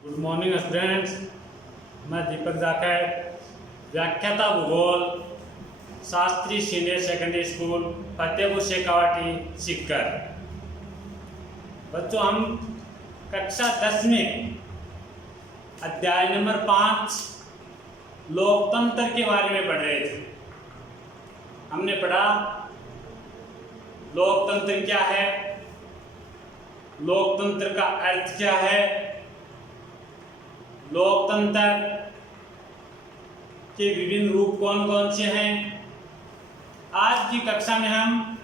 Good morning students. मैं दीपक जाखड़, व्याख्याता भूगोल, Shastri senior secondary school Fatehpur Shekhawati Sikar. बच्चों, हम कक्षा 10 में अध्याय नंबर 5 लोकतंत्र के बारे में पढ़ रहे थे। हमने पढ़ा लोकतंत्र क्या है, लोकतंत्र का अर्थ क्या है, लोकतंत्र के विभिन्न रूप कौन कौन से हैं। आज की कक्षा में हम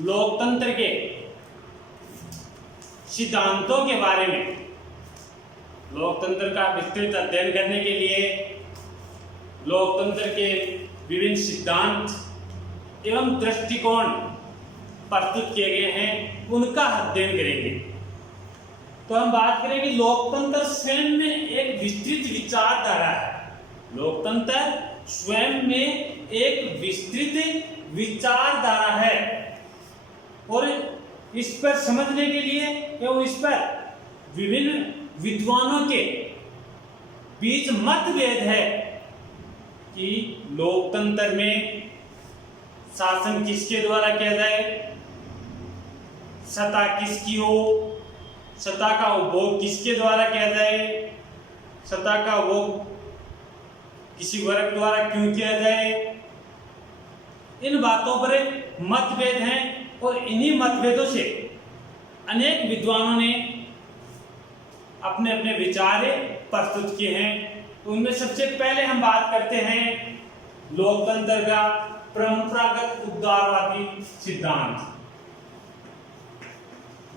लोकतंत्र के सिद्धांतों के बारे में, लोकतंत्र का विस्तृत अध्ययन करने के लिए लोकतंत्र के विभिन्न सिद्धांत एवं दृष्टिकोण प्रस्तुत किए गए हैं, उनका अध्ययन करेंगे। तो हम बात करेंगे लोकतंत्र स्वयं में एक विस्तृत विचारधारा है। लोकतंत्र स्वयं में एक विस्तृत विचारधारा है और इस पर समझने के लिए एवं इस पर विभिन्न विद्वानों के बीच मतभेद है कि लोकतंत्र में शासन किसके द्वारा किया जाए, सत्ता किसकी हो, सत्ता का उपभोग किसके द्वारा किया जाए, सत्ता का उपभोग किसी वर्ग द्वारा क्यों किया जाए। इन बातों पर मतभेद हैं और इन्हीं मतभेदों से अनेक विद्वानों ने अपने अपने विचार प्रस्तुत किए हैं। उनमें सबसे पहले हम बात करते हैं लोकतंत्र का परंपरागत उदारवादी सिद्धांत।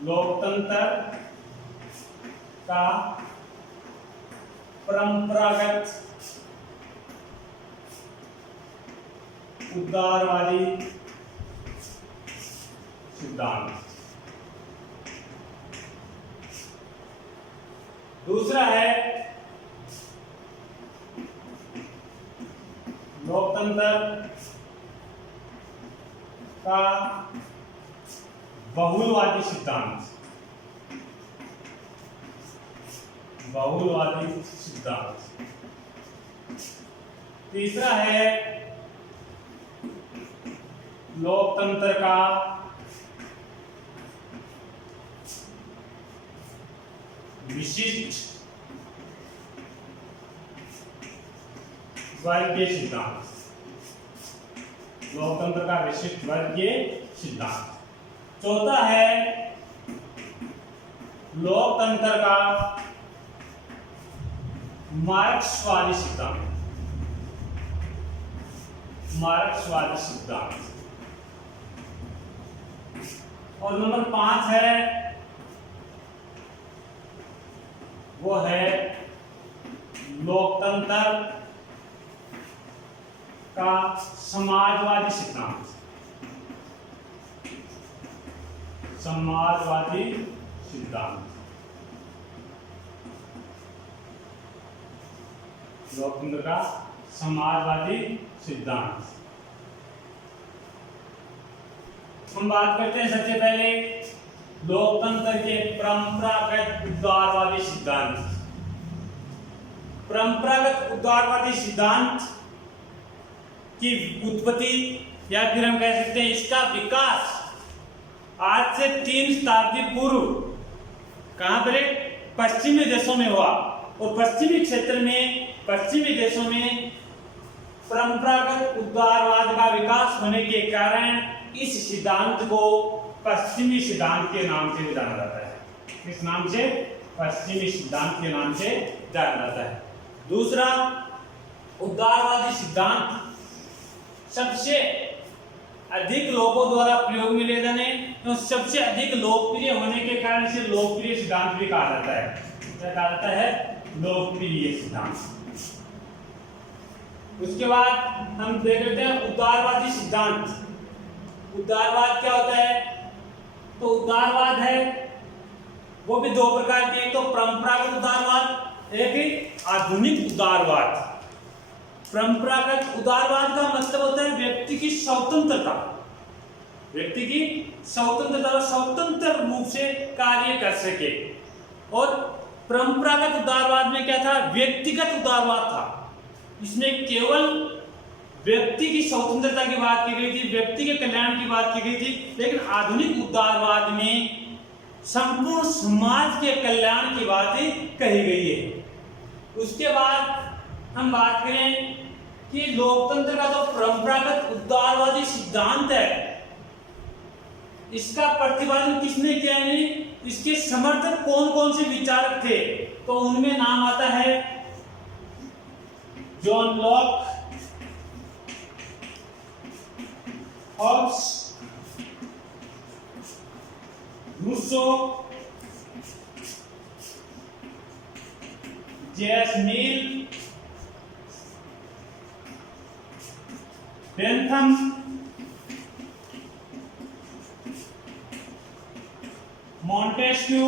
लोकतंत्र का परंपरागत उदारवादी सिद्धांत। दूसरा है लोकतंत्र का बहुलवादी सिद्धांत। बहुलवादी सिद्धांत। तीसरा है लोकतंत्र का विशिष्ट वर्गीय सिद्धांत। लोकतंत्र का विशिष्ट वर्गीय सिद्धांत। चौथा है लोकतंत्र का मार्क्सवादी सिद्धांत। मार्क्सवादी सिद्धांत। और नंबर 5 है वो है लोकतंत्र का समाजवादी सिद्धांत। समाजवादी सिद्धांत। लोकतंत्र का समाजवादी सिद्धांत। हम बात करते हैं सबसे पहले लोकतंत्र के परंपरागत उदारवादी सिद्धांत। परंपरागत उदारवादी सिद्धांत की उत्पत्ति या फिर हम कह सकते हैं इसका विकास आज से 3 शताब्दी पूर्व कहां पर, पश्चिमी देशों में हुआ। और पश्चिमी क्षेत्र में, पश्चिमी देशों में परंपरागत उदारवाद का विकास होने के कारण इस सिद्धांत को पश्चिमी सिद्धांत के नाम से जाना जाता है। इस नाम से पश्चिमी सिद्धांत के नाम से जाना जाता है। दूसरा, उदारवादी सिद्धांत सबसे अधिक लोगों द्वारा प्रयोग में ले जाने तो सबसे अधिक लोकप्रिय होने के कारण इसे लोकप्रिय सिद्धांत भी कहा जाता है। क्या कहा जाता है? लोकप्रिय सिद्धांत। उसके बाद हम देख लेते हैं उदारवादी सिद्धांत। उदारवाद क्या होता है? तो उदारवाद है वो भी 2 प्रकार के, एक तो परंपरागत उदारवाद, एक आधुनिक उदारवाद। परंपरागत उदारवाद का मतलब होता है व्यक्ति की स्वतंत्रता, व्यक्ति की स्वतंत्रता, स्वतंत्र रूप से कार्य कर सके। और परंपरागत उदारवाद में क्या था? व्यक्तिगत उदारवाद था। इसमें केवल व्यक्ति की स्वतंत्रता की बात की गई थी, व्यक्ति के कल्याण की बात की गई थी। लेकिन आधुनिक उदारवाद में संपूर्ण समाज के कल्याण की बात कही गई है। उसके बाद हम बात करें कि लोकतंत्र का जो परंपरागत उदारवादी सिद्धांत है, इसका प्रतिपादन किसने किया है? इसके समर्थक कौन कौन से विचारक थे? तो उनमें नाम आता है John Locke, Hobbes, Rousseau, J S Mill, Bentham, Montesquieu,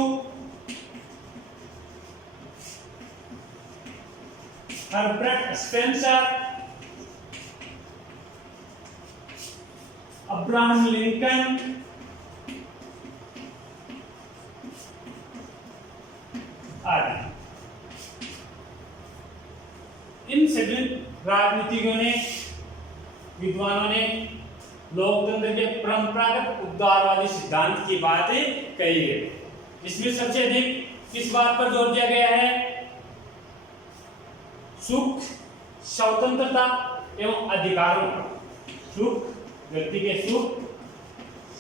Herbert Spencer, Abraham Lincoln, आदि। इन सभी राजनीतिज्ञों ने, विद्वानों ने लोकतंत्र के परंपरागत उदारवादी सिद्धांत की बात कही है। इसमें सबसे अधिक किस बात पर जोर दिया गया है? सुख, स्वतंत्रता एवं अधिकारों का। सुख, व्यक्ति के सुख,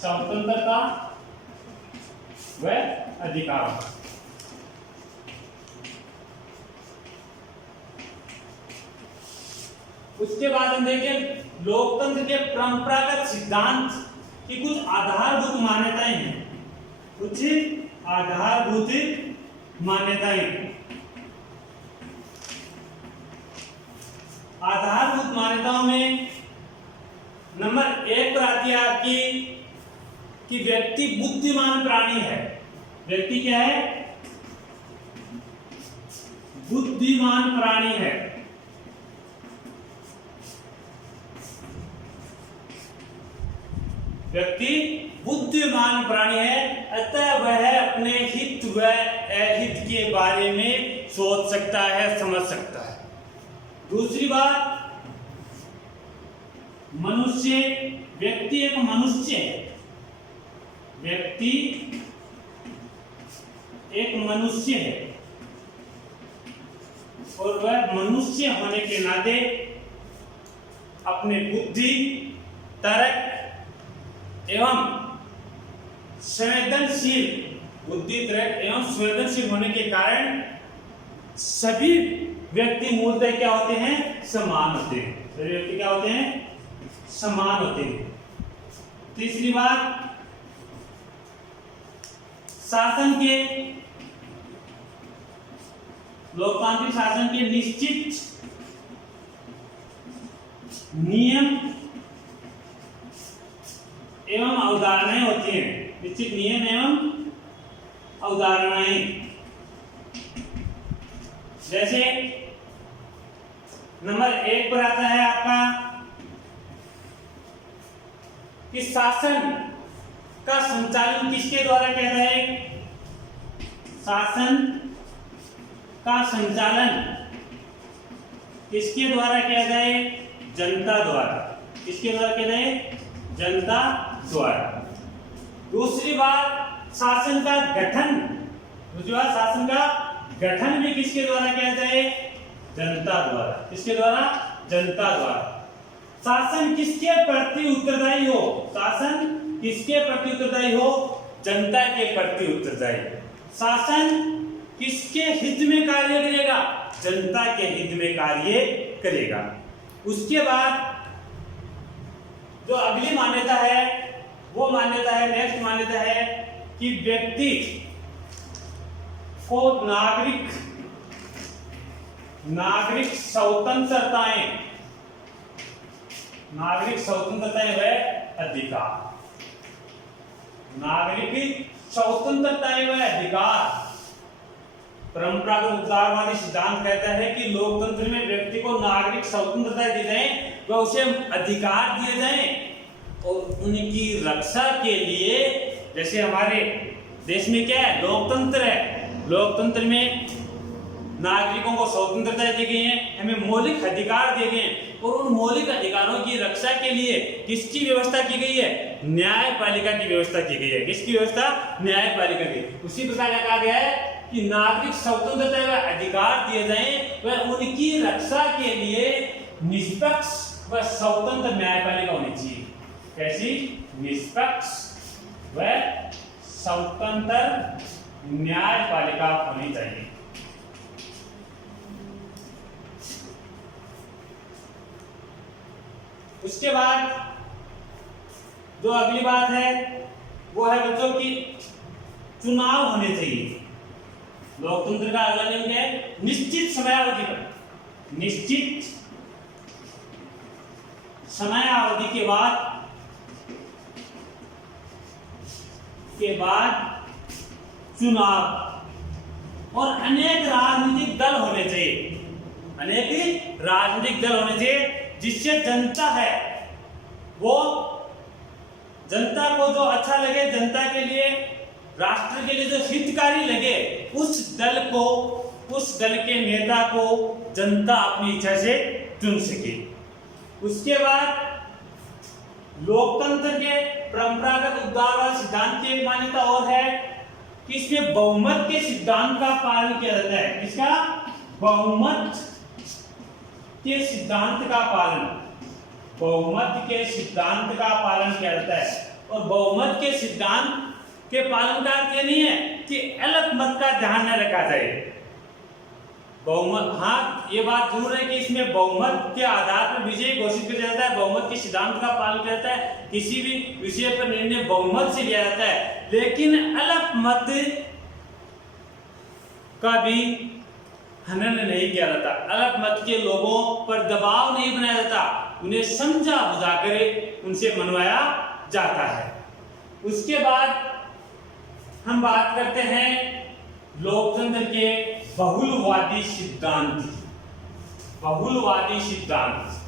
स्वतंत्रता व अधिकारों। उसके बाद हम देखें लोकतंत्र के परंपरागत सिद्धांत की कुछ आधारभूत मान्यताएं हैं। कुछ आधारभूत मान्यताएं। आधारभूत मान्यताओं में नंबर 1 पर आती है आपकी कि व्यक्ति बुद्धिमान प्राणी है। व्यक्ति क्या है? बुद्धिमान प्राणी है। व्यक्ति बुद्धिमान प्राणी है, अतः वह अपने हित व अहित के बारे में सोच सकता है, समझ सकता है। दूसरी बात, मनुष्य, व्यक्ति एक मनुष्य है। व्यक्ति एक मनुष्य है और वह मनुष्य होने के नाते अपने बुद्धि, तर्क एवं संवेदनशील, बुद्धि, तर्क एवं संवेदनशील होने के कारण सभी व्यक्ति मूलतः क्या होते हैं? समान होते हैं। सभी व्यक्ति क्या होते हैं? समान होते हैं। तीसरी बात, शासन के, लोकतांत्रिक शासन के निश्चित नियम एवं अवधारणाएं होती हैं। निश्चित नियम एवं अवधारणाएं। जैसे नंबर 1 पर आता है आपका कि शासन का संचालन किसके द्वारा किया जाए? शासन का संचालन किसके द्वारा किया जाए? जनता द्वारा। किसके द्वारा किया जाए? जनता द्वारा। दूसरी बात, शासन का गठन, दूसरी बात, शासन का गठन भी किसके द्वारा किया जाए? जनता द्वारा। किसके द्वारा? जनता द्वारा। शासन किसके प्रति उत्तरदायी हो? शासन किसके प्रति उत्तरदायी हो? जनता के प्रति उत्तरदायी। शासन किसके हित में कार्य करेगा? जनता के हित में कार्य करेगा। उसके बाद जो अगली मान्यता है वो मान्यता है, नेक्स्ट मान्यता है कि व्यक्ति को नागरिक स्वतंत्रताएं व अधिकार, नागरिक स्वतंत्रताएं व अधिकार। परंपरागत उदारवादी सिद्धांत कहता है कि लोकतंत्र में व्यक्ति को नागरिक स्वतंत्रता दी जाए, वह उसे अधिकार दिए जाएं और उनकी रक्षा के लिए, जैसे हमारे देश में क्या है? लोकतंत्र है, लोकतंत्र में नागरिकों को स्वतंत्रता दी गई है, हमें मौलिक अधिकार दिए गए हैं और उन मौलिक अधिकारों की रक्षा के लिए किसकी व्यवस्था की गई है? न्यायपालिका की व्यवस्था की गई है। किसकी व्यवस्था? न्यायपालिका की। उसी प्रकार कहा गया है कि नागरिक स्वतंत्रता व अधिकार दिए जाएं व उनकी रक्षा के लिए निष्पक्ष व स्वतंत्र न्यायपालिका होनी चाहिए। कैसी? निष्पक्ष व स्वतंत्र न्यायपालिका होनी चाहिए। उसके बाद जो अगली बात है वो है बच्चों की चुनाव होने चाहिए। लोकतंत्र का अगला नियम क्या है? निश्चित समयावधि पर, निश्चित समयावधि के बाद चुनाव और अनेक राजनीतिक दल होने चाहिए। अनेक राजनीतिक दल होने चाहिए जिससे जनता है वो, जनता को जो अच्छा लगे, जनता के लिए, राष्ट्र के लिए जो हितकारी लगे, उस दल के नेता को जनता अपनी इच्छा से चुन सके। उसके बाद लोकतंत्र के परंपरागत उदारवाद सिद्धांत की एक मान्यता और है कि इसमें बहुमत के सिद्धांत का पालन किया जाता है। किसका? बहुमत के सिद्धांत का पालन, बहुमत के सिद्धांत का पालन किया जाता है। और बहुमत के सिद्धांत के पालन का अर्थ ये नहीं है कि अलग मत का ध्यान न रखा जाए। बहुमत, हाँ ये बात जरूर है कि इसमें बहुमत के आधार पर विजय घोषित किया जाता है, बहुमत के सिद्धांत का पालन किया जाता है, किसी भी विषय पर निर्णय बहुमत से लिया जाता है। लेकिन अलग मत का भी हनन नहीं किया जाता, अलग मत के लोगों पर दबाव नहीं बनाया जाता, उन्हें समझा बुझाकर उनसे मनवाया जाता है। उसके बाद हम बात करते हैं लोकतंत्र के बहुलवादी सिद्धांत। बहुलवादी सिद्धांत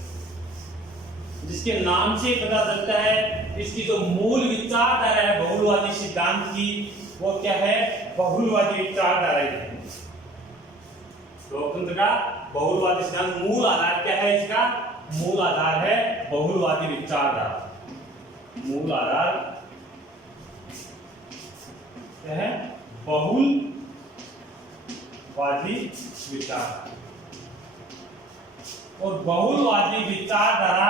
जिसके नाम से पता चलता है, इसकी जो मूल विचारधारा है बहुलवादी सिद्धांत की, वो क्या है? बहुलवादी विचारधारा है। लोकतंत्र का बहुलवादी सिद्धांत मूल आधार क्या है? इसका मूल आधार है बहुलवादी विचारधारा। मूल आधार क्या है? बहुलवादी विचार। और बहुलवादी विचारधारा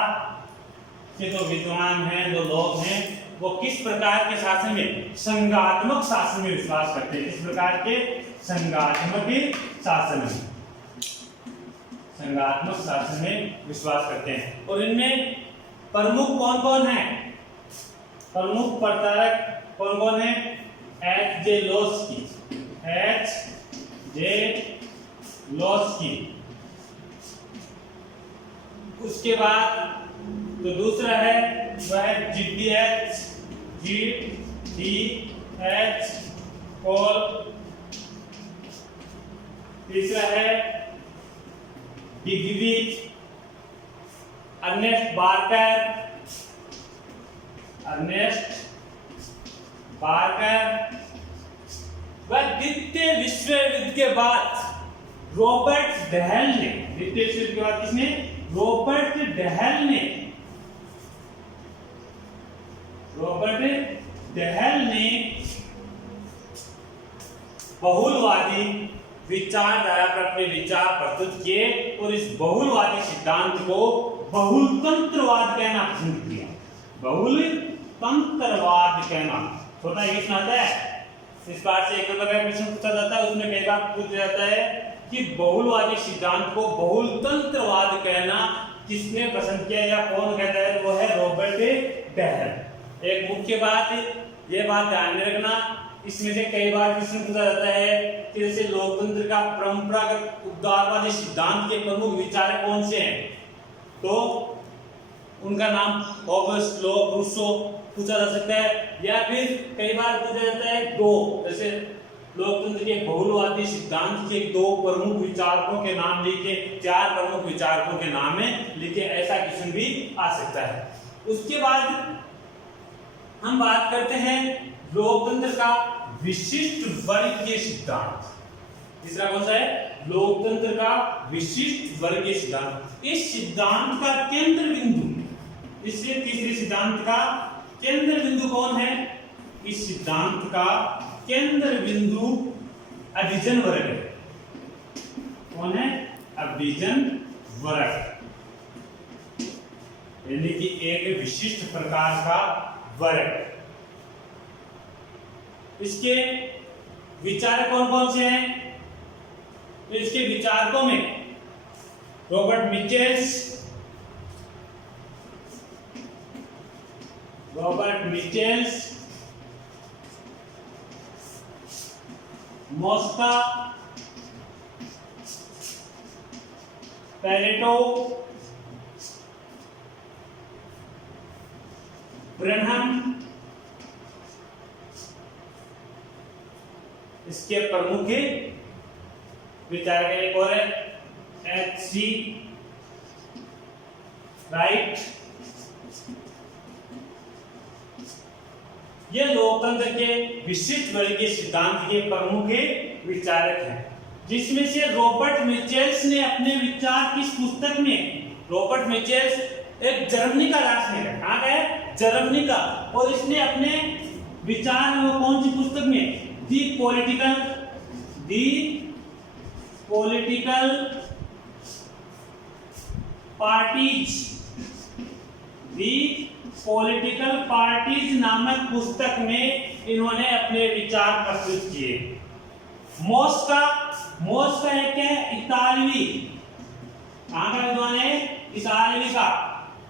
के जो विद्वान हैं, जो लोग हैं, वो किस प्रकार के शासन में? संघात्मक शासन में विश्वास करते हैं। किस प्रकार के? संघात्मक शासन में, संघात्मक शासन में विश्वास करते हैं। और इनमें प्रमुख कौन कौन है? प्रमुख प्रतारक कौन कौन है? H.J. लोस्की, H.J. लोस्की। उसके बाद जो दूसरा है वह है G.D.H. कोल। तीसरा है डिग्रीज, अर्नेस्ट बार्कर। वह द्वितीय विश्व युद्ध के बाद रॉबर्ट डहल ने, द्वितीय विश्व युद्ध के बाद किसने? रॉबर्ट डहल ने बहुलवादी विचारधारा पर अपने विचार प्रस्तुत किए और इस बहुलवादी सिद्धांत को बहुतंत्रवाद कहना पसंद किया। बहुतंत्रवाद कहना, छोटा इंग्लिश में आता है, इस बार से एक नंबर का क्वेश्चन पूछा जाता है, उसमें कई बार पूछा जाता है कि बहुलवादी सिद्धांत को बहुतंत्रवाद कहना किसने पसंद किया या कौन कहता है? वो है रॉबर्ट डहल। एक मुख्य बात, ये बात ध्यान में रखना, इसमें से कई बार प्रश्न पूछा जाता है कि जैसे लोकतंत्र का परंपरागत उदारवादी सिद्धांत के प्रमुख विचारक कौन से हैं, तो उनका नाम ऑगस्ट लॉक रूसो पूछा जा सकता है, या फिर कई बार पूछा जाता है दो, जैसे लोकतंत्र के बहुलवादी सिद्धांत के दो प्रमुख विचारकों के नाम लिखे, चार प्रमुख विचारकों के नाम में लिखे, ऐसा क्वेश्चन भी आ सकता है। उसके बाद हम बात करते हैं लोकतंत्र का विशिष्ट वर्गीय सिद्धांत। तीसरा कौन सा है? लोकतंत्र का विशिष्ट वर्गीय सिद्धांत। इस सिद्धांत का केंद्र बिंदु, इससे तीसरे सिद्धांत का केंद्र बिंदु कौन है? इस सिद्धांत का केंद्र बिंदु अभिजन वर्ग है। कौन है? अभिजन वर्ग, यानी कि एक विशिष्ट प्रकार का वर्ग। इसके विचारक कौन कौन से हैं? तो इसके विचारकों में रॉबर्ट मिचेल्स, मोस्का, पेरेटो, ब्रेनहम, इसके प्रमुख विचारक एक और है H.C. राइट। ये लोकतंत्र के विशिष्ट वर्गीय सिद्धांत के प्रमुख विचारक हैं, जिसमें से रॉबर्ट मिचेल्स ने अपने विचार किस पुस्तक में? रॉबर्ट मिचेल्स एक जर्मनी का दार्शनिक है। कहाँ का है? जर्मनी का। और इसने अपने विचार वो कौन सी पुस्तक में? दी पॉलिटिकल पार्टीज नामक पुस्तक में इन्होंने अपने विचार प्रस्तुत किए। मोस्का एक है इतालवी, कहाँ का विद्वान है? इतालवी का।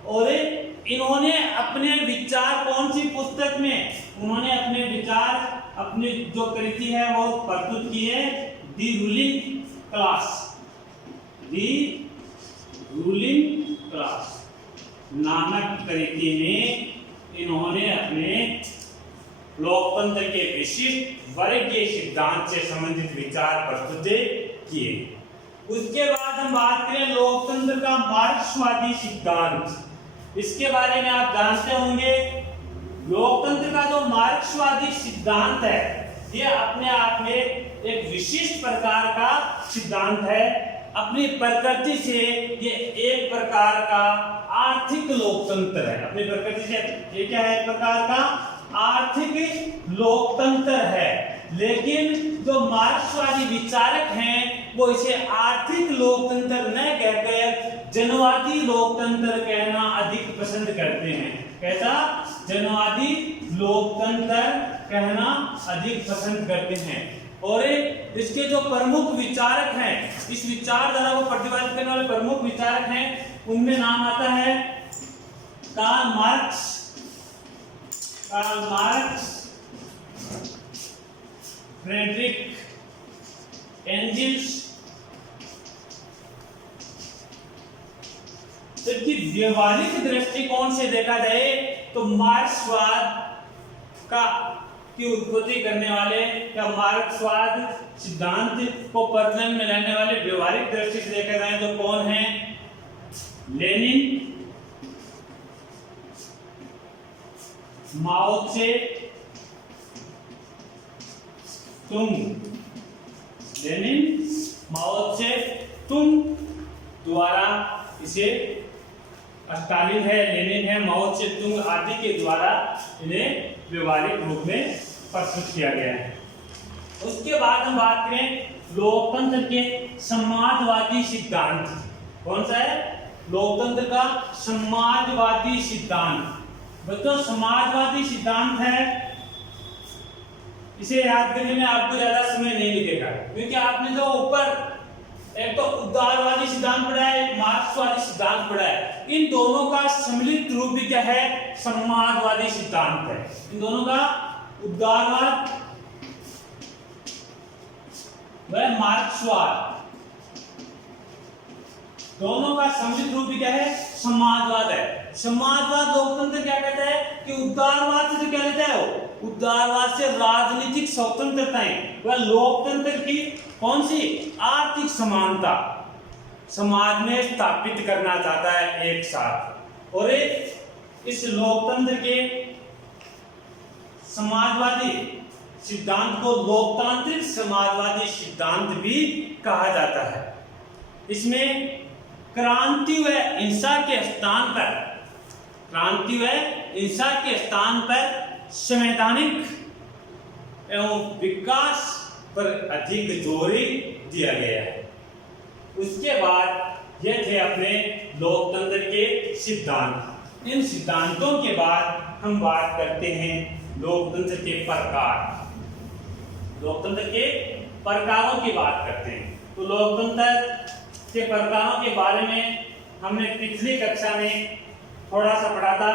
और इन्होंने अपने विचार कौन सी पुस्तक में? उन्होंने अपने विचार, अपनी जो कृति है वो प्रस्तुत की है दी रूलिंग क्लास नामक कृति में इन्होंने अपने लोकतंत्र के विशिष्ट वर्गीय सिद्धांत से संबंधित विचार प्रस्तुत किए। उसके बाद हम बात करें लोकतंत्र का मार्क्सवादी सिद्धांत। इसके बारे में आप जानते होंगे, लोकतंत्र का जो मार्क्सवादी सिद्धांत है ये अपने आप में एक विशिष्ट प्रकार का सिद्धांत है। अपनी प्रकृति से ये एक प्रकार का आर्थिक लोकतंत्र है। अपनी प्रकृति से ये क्या है? एक प्रकार का आर्थिक लोकतंत्र है। लेकिन जो मार्क्सवादी विचारक हैं वो इसे आर्थिक लोकतंत्र न कहकर जनवादी लोकतंत्र कहना अधिक पसंद करते हैं। कैसा? जनवादी लोकतंत्र कहना अधिक पसंद करते हैं। और इसके जो प्रमुख विचारक हैं, इस विचारधारा को प्रतिपादित करने वाले प्रमुख विचारक हैं, उनमें नाम आता है कार्ल मार्क्स, फ्रेडरिक एंजिल्स। जबकि व्यवहारिक दृष्टिकोण से देखा जाए तो मार्क्सवाद की उत्पत्ति करने वाले या मार्क्सवाद सिद्धांत को प्रचलन में लाने वाले व्यवहारिक दृष्टि से देखा जाए तो कौन है? लेनिन, माओ त्से तुंग द्वारा इसे स्टालिन है, लेनिन है, माओ त्से तुंग आदि के द्वारा इन्हें व्यवहारिक रूप में प्रस्तुत किया गया है। उसके बाद हम बात करें लोकतंत्र के समाजवादी सिद्धांत। कौन सा है? लोकतंत्र का समाजवादी सिद्धांत। बच्चों समाजवादी सिद्धांत है, इसे याद करने में आपको ज्यादा समय नहीं लगेगा, क्योंकि आपने जो ऊपर एक तो उदारवादी सिद्धांत पढ़ा है, एक मार्क्सवादी सिद्धांत पढ़ा है। इन दोनों का सम्मिलित रूप भी क्या है? समाजवादी सिद्धांत है। इन दोनों का उदारवाद व मार्क्सवाद, दोनों का सम्मिलित रूप भी क्या है? समाजवाद है। समाजवाद लोकतंत्र क्या कहता है कि उदारवाद से क्या लेता है? वो उदारवाद से राजनीतिक स्वतंत्रताएं व लोकतंत्र की कौन सी? आर्थिक समानता समाज में स्थापित करना चाहता है एक साथ। और इस लोकतंत्र के समाजवादी सिद्धांत को लोकतांत्रिक समाजवादी सिद्धांत भी कहा जाता है। इसमें क्रांति व हिंसा के स्थान पर संवैधानिक एवं विकास पर अधिक जोर दिया गया है। उसके बाद ये थे अपने लोकतंत्र के सिद्धांत। इन सिद्धांतों के बाद हम बात करते हैं लोकतंत्र के प्रकार। लोकतंत्र के प्रकारों की बात करते हैं। तो लोकतंत्र के प्रकारों के बारे में हमने पिछली कक्षा में थोड़ा सा पढ़ा था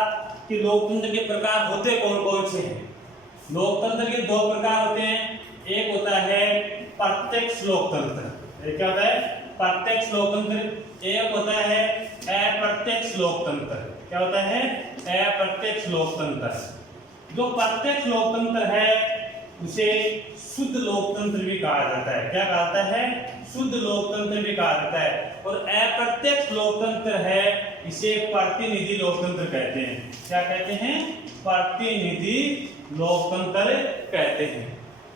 कि लोकतंत्र के प्रकार होते कौन कौन से हैं। लोकतंत्र के दो प्रकार होते हैं। एक होता है प्रत्यक्ष लोकतंत्र। एक क्या होता है? प्रत्यक्ष लोकतंत्र। एक होता है अप्रत्यक्ष लोकतंत्र। क्या होता है? अप्रत्यक्ष लोकतंत्र। जो प्रत्यक्ष लोकतंत्र है उसे शुद्ध लोकतंत्र भी कहा जाता है। क्या कहा जाता है? शुद्ध लोकतंत्र भी कहा जाता है। और अप्रत्यक्ष लोकतंत्र है इसे प्रतिनिधि लोकतंत्र कहते हैं। क्या कहते हैं? प्रतिनिधि लोकतंत्र कहते हैं।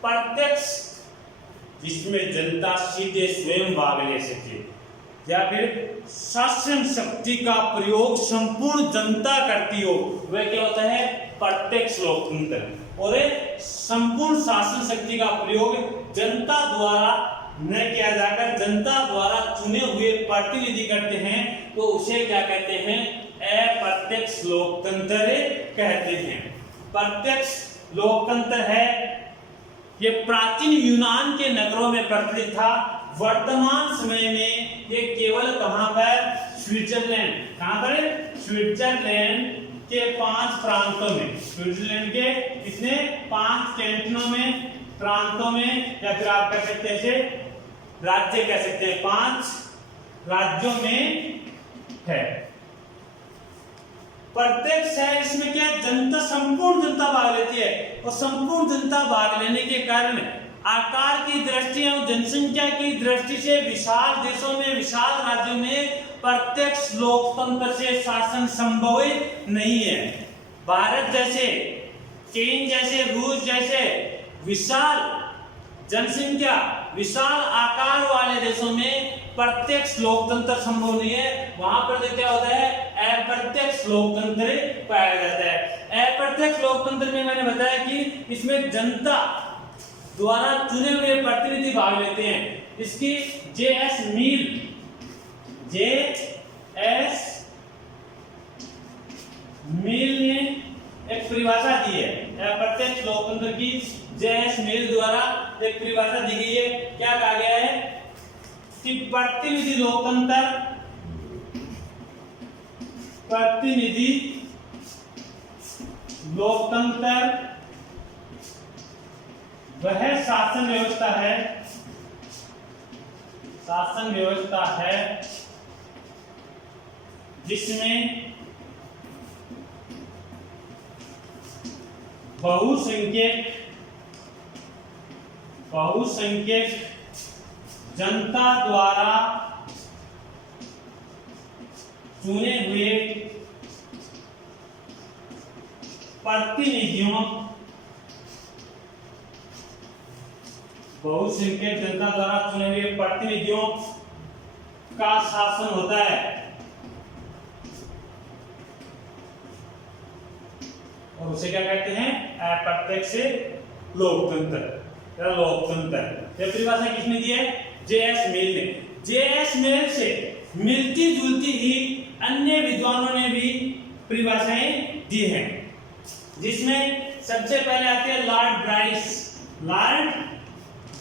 प्रत्यक्ष, जिसमें जनता सीधे स्वयं भाग ले सके, या फिर शासन शक्ति का प्रयोग संपूर्ण जनता करती हो, वह क्या होता है? प्रत्यक्ष लोकतंत्र। और संपूर्ण शासन शक्ति का प्रयोग जनता द्वारा न किया जाकर जनता द्वारा चुने हुए प्रतिनिधि करते हैं, तो उसे क्या कहते हैं? अप्रत्यक्ष लोकतंत्र कहते हैं। प्रत्यक्ष लोकतंत्र है ये प्राचीन यूनान के नगरों में प्रचलित था। वर्तमान समय में ये केवल कहां पर? स्विट्जरलैंड। कहां पर? स्विट्जरलैंड के 5 प्रांतों में, स्विट्जरलैंड के इसने 5 कैंटनों में, प्रांतों में, या फिर आप कह सकते हैं राज्य कह सकते हैं, 5 राज्यों में है। प्रत्यक्ष है इसमें क्या? जनता, संपूर्ण जनता भाग लेती है। और संपूर्ण जनता भाग लेने के कारण आकार की दृष्टि और जनसंख्या की दृष्टि से विशाल देशों में, विशाल राज्यों में प्रत्यक्ष लोकतंत्र से शासन संभव नहीं है। भारत जैसे, चीन जैसे, रूस जैसे विशाल जनसंख्या, विशाल आकार वाले देशों में प्रत्यक्ष लोकतंत्र संभव नहीं है। वहां पर क्या होता है? अप्रत्यक्ष लोकतंत्र पाया जाता है। अप्रत्यक्ष लोकतंत्र में मैंने बताया कि इसमें जनता द्वारा चुने हुए प्रतिनिधि भाग लेते हैं। इसकी J.S. मिल ने एक परिभाषा दी है। अप्रत्यक्ष लोकतंत्र की J.S. मिल द्वारा एक परिभाषा दी गई है। क्या कहा गया है? कि प्रतिनिधि लोकतंत्र वह शासन व्यवस्था है जिसमें बहुसंख्यक जनता द्वारा चुने हुए प्रतिनिधियों, बहुसंख्यक जनता द्वारा चुने हुए प्रतिनिधियों का शासन होता है। और उसे क्या कहते हैं? अप्रत्यक्ष लोकतंत्र। लोकतंत्र यह परिभाषा किसने दी है? J.S. मिल ने। J.S. मिल से मिलती जुलती ही अन्य विद्वानों ने भी परिभाषाएं दी हैं, जिसमें सबसे पहले आते हैं लॉर्ड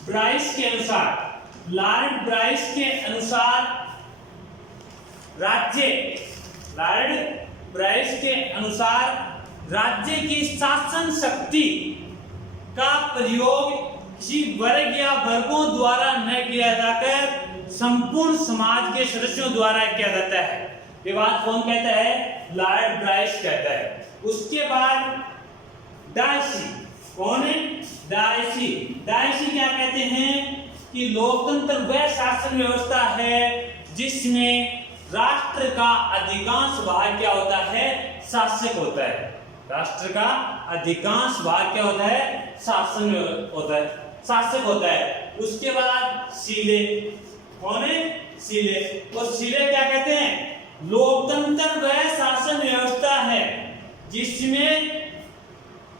ब्राइस के अनुसार राज्य की शासन शक्ति का प्रयोग किसी वर्ग या वर्गों द्वारा न किया जाकर संपूर्ण समाज के सदस्यों द्वारा किया जाता है। ये बात कौन कहता है? लॉर्ड ब्राइस कहता है। उसके बाद डायसी, कौन है? डायसी क्या कहते हैं? कि लोकतंत्र वह शासन व्यवस्था है जिसमें राष्ट्र का अधिकांश भाग क्या होता है? शासक होता है। राष्ट्र का अधिकांश भाग क्या होता है, शासन होता है, शासक होता है। उसके बाद सीले, कौन है, सीले। और सीले क्या कहते हैं, लोकतंत्र वह शासन व्यवस्था है जिसमें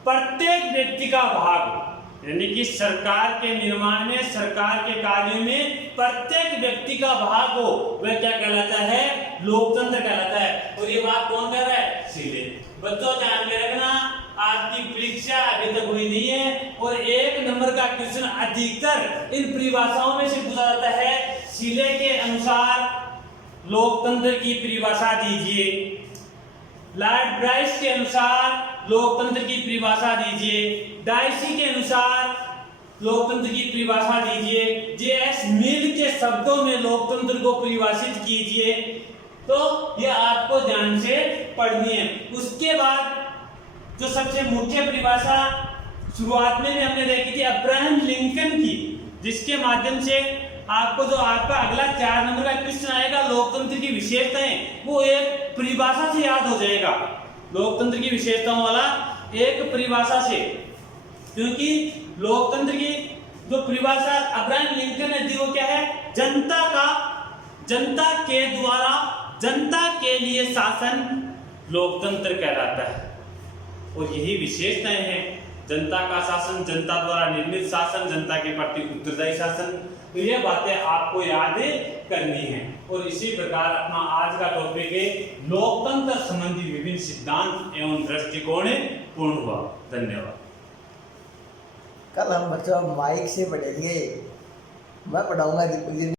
प्रत्येक व्यक्ति का भाग, यानी कि सरकार के निर्माण में, सरकार के कार्यों में प्रत्येक व्यक्ति का भाग हो, वह क्या कहलाता है, लोकतंत्र कहलाता है। और ये बात कौन कर रहा है, सीले। बच्चों ध्यान में रखना, आज की परीक्षा अभी तक हुई नहीं है और 1 नंबर का क्वेश्चन अधिकतर इन परिभाषाओं में से पूछा जाता है। सीले के अनुसार लोकतंत्र की परिभाषा दीजिए, लॉर्ड ब्राइस के अनुसार लोकतंत्र की परिभाषा दीजिए, डाइसी के अनुसार लोकतंत्र की परिभाषा दीजिए, जे.एस. मिल के शब्दों में लोकतंत्र को परिभाषित कीजिए। तो यह आपको ध्यान से पढ़नी है। उसके बाद जो सबसे मुख्य परिभाषा शुरुआत में भी हमने देखी थी अब्राहम लिंकन की, जिसके माध्यम से आपको जो आपका अगला 4 नंबर का क्वेश्चन आएगा, लोकतंत्र की विशेषताएं, वो एक परिभाषा से याद हो जाएगा। लोकतंत्र की विशेषताओं वाला एक परिभाषा से, क्योंकि लोकतंत्र की जो परिभाषा अब्राहम लिंकन ने दी वो क्या है, जनता के द्वारा जनता के लिए शासन लोकतंत्र कहलाता है। और यही विशेषताएं हैं, जनता का शासन, जनता द्वारा निर्मित शासन, जनता के प्रति उत्तरदायी शासन। तो ये बातें आपको याद करनी है। और इसी प्रकार अपना आज का टॉपिक है लोकतंत्र संबंधी विभिन्न सिद्धांत एवं दृष्टिकोण पूर्ण हुआ। धन्यवाद। कल हम बच्चों माइक से पढ़ेंगे, मैं पढ़ाऊंगा दीपक जी।